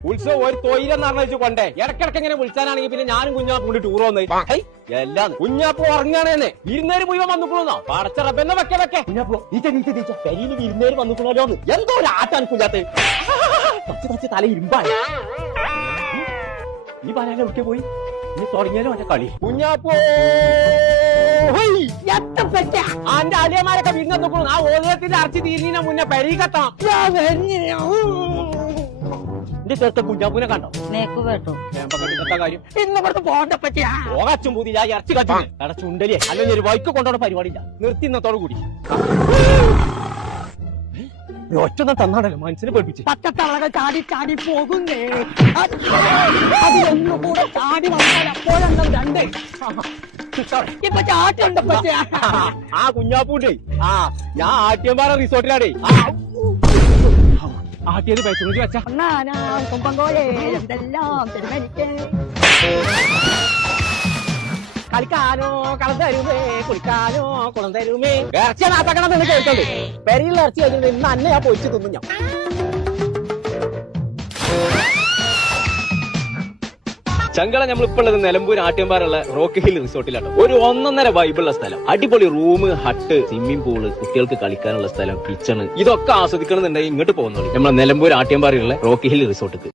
ഉത്സവം ഒരു തൊയിലെന്ന് പറഞ്ഞു കൊണ്ടേ. ഇടക്കിടക്ക് ഇങ്ങനെ വിളിച്ചാനാണെങ്കിൽ പിന്നെ ഞാനും കുഞ്ഞാപ്പ് കൊണ്ട് ടൂർ വന്നു എല്ലാം കുഞ്ഞാപ്പ് ഉറങ്ങാണേന്ന്. വിരുന്നേര് മുഴുവൻ വന്നുക്കുള്ളൂന്നോ പടച്ച വെക്കെ വെക്കെ. കുഞ്ഞാപ്പു നീച്ച നീച്ച നീച്ച പെരിയിൽ വിരുന്നേര് വന്നുക്കുള്ളോ എന്തോ ഒരു ആട്ടാണ് കുഞ്ഞാത്ത് തച്ച് തച്ച് തല ഇരുമ്പാണ്. ഈ പറയാൻ എവിടെ പോയി? ഇനി തുടങ്ങിയാലോ എന്റെ കളി? കുഞ്ഞാപ്പോ അന്റെ അലിയമാരൊക്കെ വിരുന്നു ആ ഓലത്തിന്റെ അറച്ചി തീരുന്നതിന് മുന്നേ പെരി എന്റെ ചേർത്ത കുഞ്ഞാപ്പൂനെ കണ്ടോ? നേക്ക് കേട്ടോ. കാര്യം? ഇന്ന് ഇവിടുന്ന് പോകണ്ട പറ്റിയാ പോകാച്ചും പൂതി ഇറച്ചി കത്തി ചുണ്ടലിയെ അല്ലെങ്കിൽ ഒരു വൈക്ക് കൊണ്ടുപോണ പരിപാടിയില്ല. നിർത്തി ഇന്നത്തോടു കൂടി. ഒറ്റ തന്നാണല്ലോ മനസ്സിനെ പഠിപ്പിച്ചു. പച്ചത്തളകൾ ചാടി ചാടി പോകുന്നേ. അത് ചാടി വന്നാൽ അപ്പോഴെണ്ണം രണ്ട്. ഇപ്പൊ ചാട്ടുണ്ട് പറ്റിയാ ആ കുഞ്ഞാപ്പൂണ്ടേ ആ ഞാൻ ആട്ടിയമ്പാറ റിസോർട്ടിലാടേ. ആട്ടിയത് പൈസ വെച്ച കളിക്കാനോ കളം തരുമേ കുളിക്കാനോ കുളം തരുമേ. ഇറച്ചി നാത്തക്കണം എന്ന് കേൾക്കണ്ട് പെരിയുള്ള ഇറച്ചി കഴിഞ്ഞിട്ട് ഇന്ന് അന്നെ ഞാൻ പൊരിച്ച് തിന്നു ഞാൻ. ചങ്കള നമ്മളിപ്പോൾ ഉള്ളത് നിലമ്പൂർ ആട്ടിയമ്പാറുള്ള റോക്ക് ഹിൽ റിസോർട്ടിലാണ്. ഒരു ഒന്നൊന്നര വൈബുള്ള സ്ഥലം. അടിപൊളി റൂം ഹട്ട് സ്വിമ്മിംഗ് പൂൾ കുട്ടികൾക്ക് കളിക്കാനുള്ള സ്ഥലം കിച്ചൺ ഇതൊക്കെ ആസ്വദിക്കണമെന്നുണ്ടെങ്കിൽ ഇങ്ങോട്ട് പോകുന്നുള്ളൂ. നമ്മളെ നിലമ്പൂർ ആട്ടിയമ്പാറയുള്ള റോക്ക് ഹിൽ റിസോർട്ടിക്ക്.